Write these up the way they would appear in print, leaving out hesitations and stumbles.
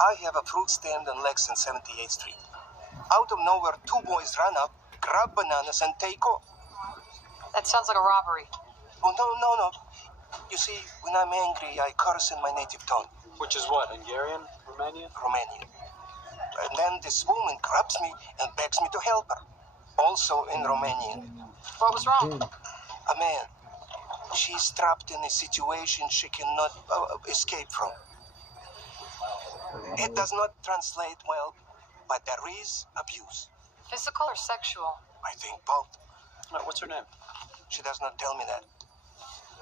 I have a fruit stand on Lex and 78th Street. Out of nowhere, two boys run up, grab bananas, and take off. That sounds like a robbery. Oh, no. You see, when I'm angry, I curse in my native tongue. Which is what, Hungarian? Romanian? Romanian. And then this woman grabs me and begs me to help her. Also in Romanian. What was wrong? A man. She's trapped in a situation she cannot escape from. It does not translate well, but there is abuse. Physical or sexual? I think both. What's her name? She does not tell me that.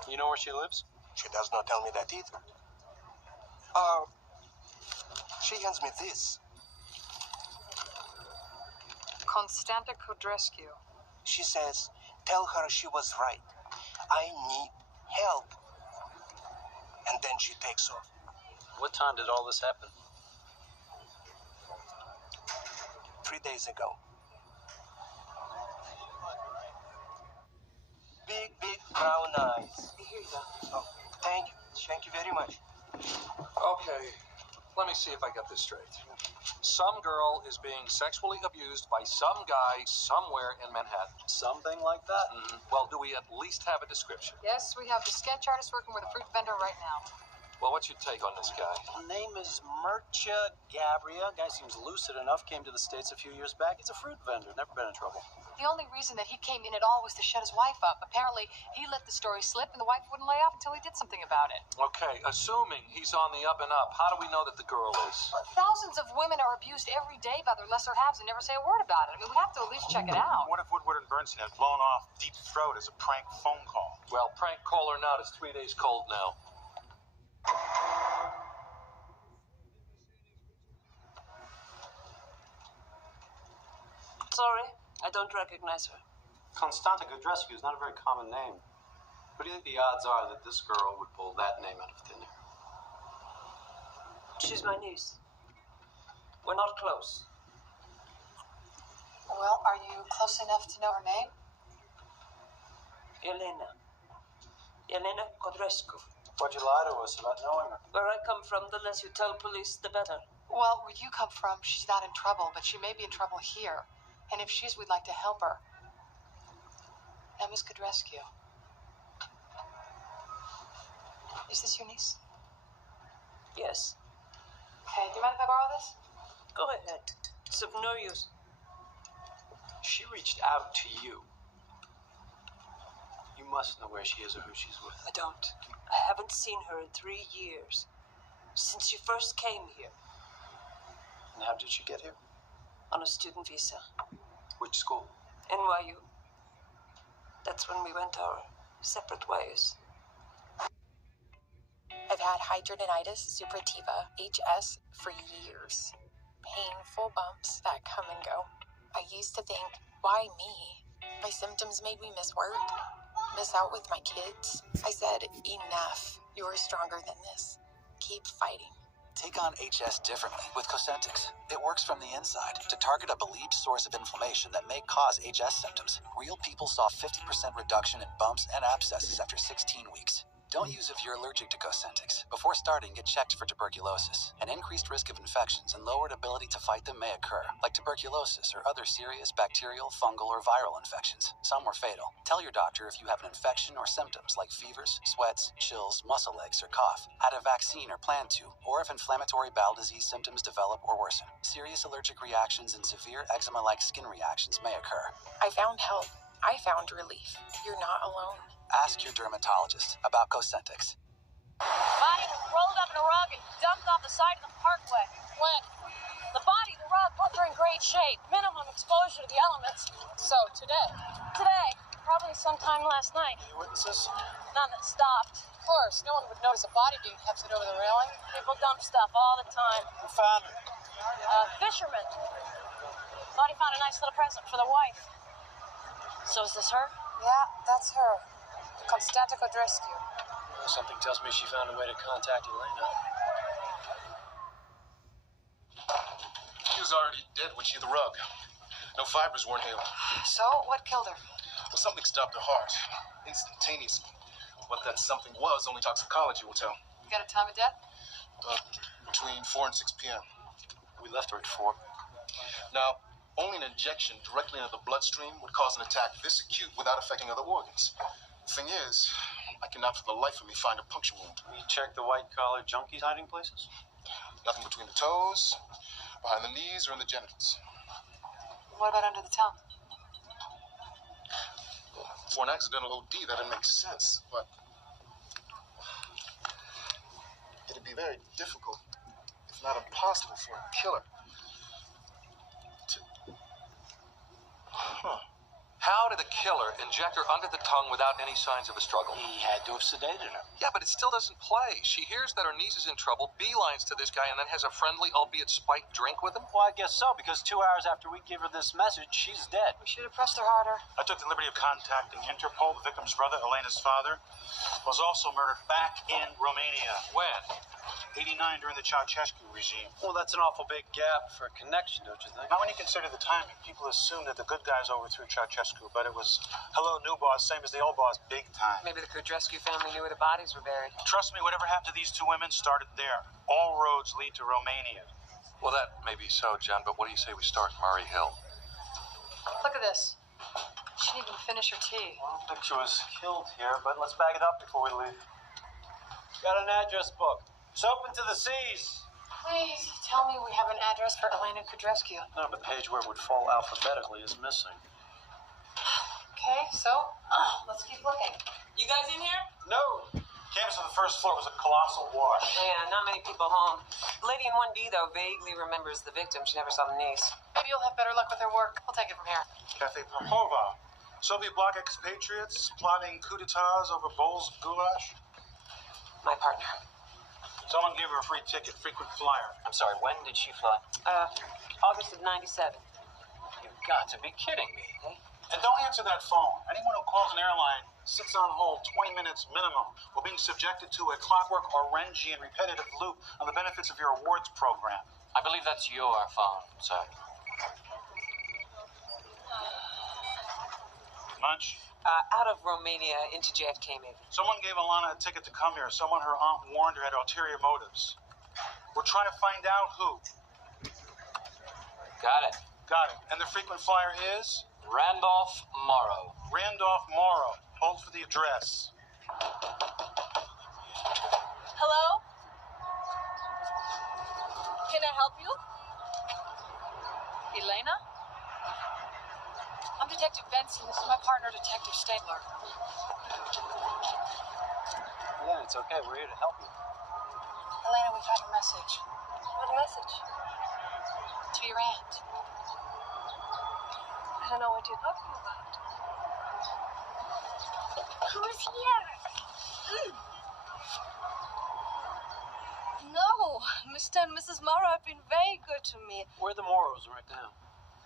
You know where she lives? She does not tell me that either. She hands me this. Constanta Codrescu. She says, tell her she was right. I need help. And then she takes off. What time did all this happen? 3 days ago. Big brown eyes. Here you go. Oh, thank you. Thank you very much. Okay, let me see if I got this straight. Some girl is being sexually abused by some guy somewhere in Manhattan. Something like that? Well, do we at least have a description? Yes, we have the sketch artist working with a fruit vendor right now. Well, what's your take on this guy? Her name is Mircea Gabria. Guy seems lucid enough. Came to the States a few years back. He's a fruit vendor. Never been in trouble. The only reason that he came in at all was to shut his wife up. Apparently, he let the story slip and the wife wouldn't lay off until he did something about it. Okay, assuming he's on the up and up, how do we know that the girl is? Thousands of women are abused every day by their lesser halves and never say a word about it. I mean, we have to at least check it out. What if Woodward and Bernstein had blown off Deep Throat as a prank phone call? Well, prank call or not, it's 3 days cold now. Sorry, I don't recognize her. Constanta Codrescu is not a very common name. What do you think the odds are that this girl would pull that name out of thin air? She's my niece. We're not close. Well, are you close enough to know her name? Elena. Elena Codrescu. Why'd you lie to us about knowing her? Where I come from, the less you tell police, the better. Well, where you come from, she's not in trouble, but she may be in trouble here. And if she is, we'd like to help her. Now, Miss Codrescu. Is this your niece? Yes. Okay, do you mind if I borrow this? Go ahead. It's of no use. She reached out to you. You must know where she is or who she's with. I don't. I haven't seen her in 3 years. Since she first came here. And how did she get here? On a student visa. Which school? NYU. That's when we went our separate ways. I've had hidradenitis suppurativa, HS, for years. Painful bumps that come and go. I used to think, why me? My symptoms made me miss work, miss out with my kids. I said, enough. You're stronger than this. Keep fighting. Take on HS differently with Cosentyx. It works from the inside to target a believed source of inflammation that may cause HS symptoms. Real people saw 50% reduction in bumps and abscesses after 16 weeks. Don't use if you're allergic to Cosentyx. Before starting, get checked for tuberculosis. An increased risk of infections and lowered ability to fight them may occur, like tuberculosis or other serious bacterial, fungal, or viral infections. Some were fatal. Tell your doctor if you have an infection or symptoms like fevers, sweats, chills, muscle aches, or cough. Had a vaccine or plan to, or if inflammatory bowel disease symptoms develop or worsen. Serious allergic reactions and severe eczema-like skin reactions may occur. I found help. I found relief. You're not alone. Ask your dermatologist about Cosentyx. Body was rolled up in a rug and dumped off the side of the parkway. When? The body, the rug, both are in great shape. Minimum exposure to the elements. So, today? Today. Probably sometime last night. Any witnesses? None that stopped. Of course, no one would notice a body being hefted over the railing. People dump stuff all the time. Who found her? Fisherman. Thought he found a nice little present for the wife. So is this her? Yeah, that's her. Constanta Codrescu. Well, something tells me she found a way to contact Elena. She was already dead when she hit the rug. No fibers weren't healed. So, what killed her? Well, something stopped her heart. Instantaneously. What that something was, only toxicology will tell. You got a time of death? between 4 and 6 p.m. We left her at 4. Now, only an injection directly into the bloodstream would cause an attack this acute without affecting other organs. The thing is, I cannot for the life of me find a puncture wound. We checked the white-collar junkies' hiding places. Nothing between the toes, behind the knees, or in the genitals. What about under the tongue? For an accidental OD, that'd make sense, but it'd be very difficult, if not impossible, for a killer to... How did a killer inject her under the tongue without any signs of a struggle? He had to have sedated her. Yeah, but it still doesn't play. She hears that her niece is in trouble, beelines to this guy, and then has a friendly, albeit spiked, drink with him? Well, I guess so, because 2 hours after we gave her this message, she's dead. We should have pressed her harder. I took the liberty of contacting Interpol. The victim's brother, Elena's father, was also murdered back in Romania. When? 89 during the Ceausescu regime. Well, that's an awful big gap for a connection, don't you think? Now, when you consider the timing, people assume that the good guys overthrew Ceausescu, but it was hello, new boss, same as the old boss, big time. Maybe the Kudrescu family knew where the bodies were buried. Trust me, whatever happened to these two women started there. All roads lead to Romania. Well, that may be so, John, but what do you say we start Murray Hill? Look at this. She didn't even finish her tea. Well, the picture was killed here, but let's bag it up before we leave. Got an address book. It's open to the seas. Please tell me we have an address for Elena Kudrescu. No, the page where it would fall alphabetically is missing. Okay, so let's keep looking. You guys in here? No. Campus on the first floor was a colossal wash. Yeah, not many people home. The lady in 1D, though, vaguely remembers the victim. She never saw the niece. Maybe you'll have better luck with her work. We'll take it from here. Cafe Popova. Soviet bloc expatriates plotting coup d'etats over bowls of goulash. My partner. Someone gave her a free ticket, frequent flyer. I'm sorry, when did she fly? August of 97. You've got to be kidding me. And don't answer that phone. Anyone who calls an airline sits on hold 20 minutes minimum while being subjected to a clockwork Orangian repetitive loop on the benefits of your awards program. I believe that's your phone, sir. Munch? Out of Romania into JFK, maybe. Someone gave Alana a ticket to come here. Someone her aunt warned her had ulterior motives. We're trying to find out who. Got it. Got it. And the frequent flyer is? Randolph Morrow. Randolph Morrow. Hold for the address. Hello? Can I help you? Elena? I'm Detective Benson. This is my partner, Detective Stabler. Yeah, it's okay. We're here to help you. Elena, we've had a message. What message? To your aunt. I don't know what you're talking about. Who's here? No, Mr. and Mrs. Morrow have been very good to me. Where are the Morrows right now?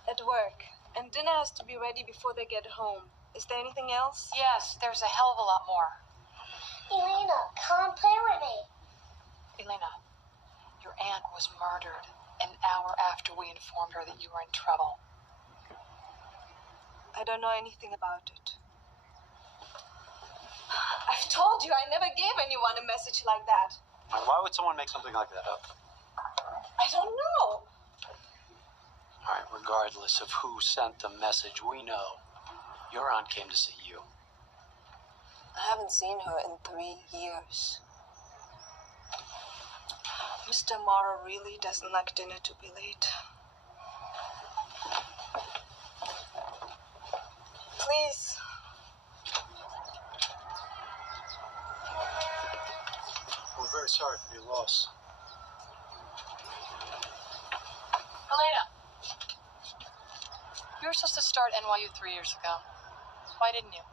At work. And dinner has to be ready before they get home. Is there anything else? Yes, there's a hell of a lot more. Elena, come play with me. Elena, your aunt was murdered an hour after we informed her that you were in trouble. I don't know anything about it. I've told you I never gave anyone a message like that. Why would someone make something like that up? I don't know. All right, regardless of who sent the message, we know your aunt came to see you. I haven't seen her in 3 years. Mr. Morrow really doesn't like dinner to be late. Please. We're very sorry for your loss. Elena, you were supposed to start NYU 3 years ago. Why didn't you?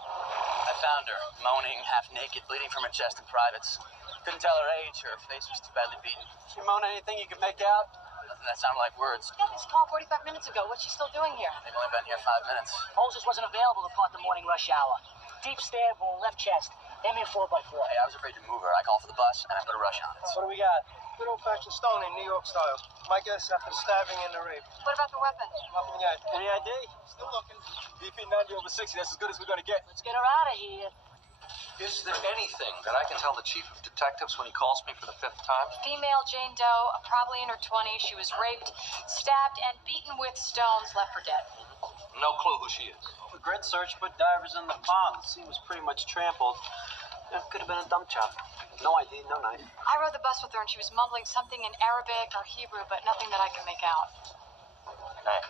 I found her, moaning, half naked, bleeding from her chest and privates. Couldn't tell her age, her face was too badly beaten. She moan anything you can make out? Nothing that sounded like words. Got this call 45 minutes ago. What's she still doing here? They've only been here 5 minutes. Moses wasn't available to part the morning rush hour. Deep stab wound, left chest. Aim in 4x4. Hey, I was afraid to move her. I called for the bus, and I put a rush on it. What do we got? Good old-fashioned stoning, New York style. My guess after the stabbing and the rape. What about the weapon? Nothing yet. Any ID? Still looking. BP 90 over 60. That's as good as we're gonna get. Let's get her out of here. Is there anything that I can tell the chief of detectives when he calls me for the 5th time? Female Jane Doe, probably in her 20s. She was raped, stabbed, and beaten with stones, left for dead. No clue who she is. The grid search put divers in the pond. The scene was pretty much trampled. It could have been a dump chop. No ID, no knife. I rode the bus with her, and she was mumbling something in Arabic or Hebrew, but nothing that I could make out. Hey,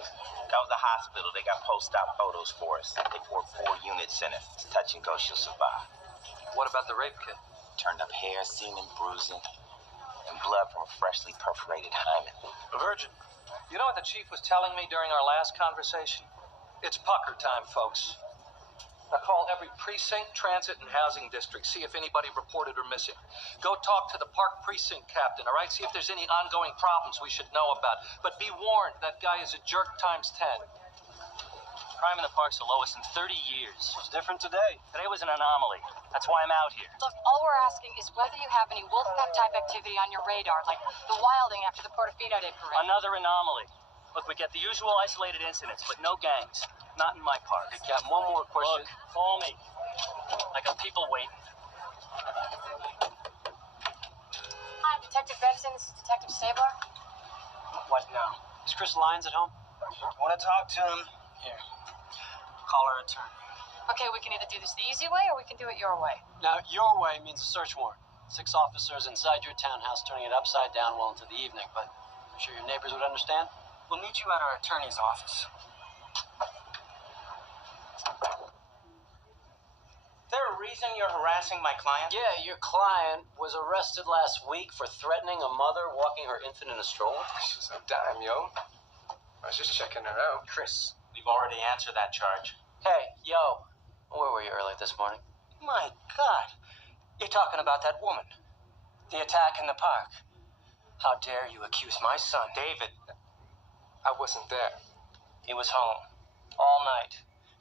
that was the hospital. They got post-op photos for us. They poured 4 units in it. It's touch and go. She'll survive. What about the rape kit? Turned up hair, semen, bruising, and blood from a freshly perforated hymen. A virgin. You know what the chief was telling me during our last conversation? It's pucker time, folks. Now call every precinct, transit, and housing district. See if anybody reported or missing. Go talk to the park precinct captain, all right? See if there's any ongoing problems we should know about. But be warned, that guy is a jerk times 10. Crime in the park's the lowest in 30 years. What's different today? Today was an anomaly. That's why I'm out here. Look, all we're asking is whether you have any Wolfpack-type activity on your radar, like the wilding after the Portofino Day parade. Another anomaly. Look, we get the usual isolated incidents, but no gangs. Not in my park. Hey, Cap, one more question. Look, call me. I got people waiting. Hi, Detective Benson. This is Detective Stabler. What now? Is Chris Lyons at home? Want to talk to him? Here. Call her attorney. Okay, we can either do this the easy way or we can do it your way. Now, your way means a search warrant. 6 officers inside your townhouse turning it upside down well into the evening, but I'm sure your neighbors would understand. We'll meet you at our attorney's office. Is there a reason you're harassing my client? Yeah, your client was arrested last week for threatening a mother walking her infant in a stroller. She's a dime, yo. I was just checking her out. Chris, we've already answered that charge. Hey, yo. Where were you early this morning? My God. You're talking about that woman. The attack in the park. How dare you accuse my son, David? I wasn't there. He was home. All night.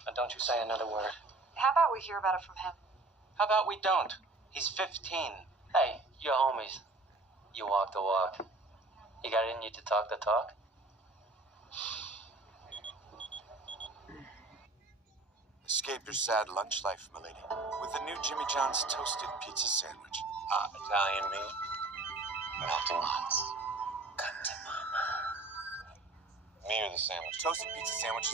And don't you say another word. How about we hear about it from him? How about we don't? He's 15. Hey, you're homies. You walk the walk. You got it in you to talk the talk? Escape your sad lunch life, milady, with the new Jimmy John's Toasted Pizza Sandwich. Hot Italian meat. Melting lots. Me or the sandwich? Toasted Pizza Sandwich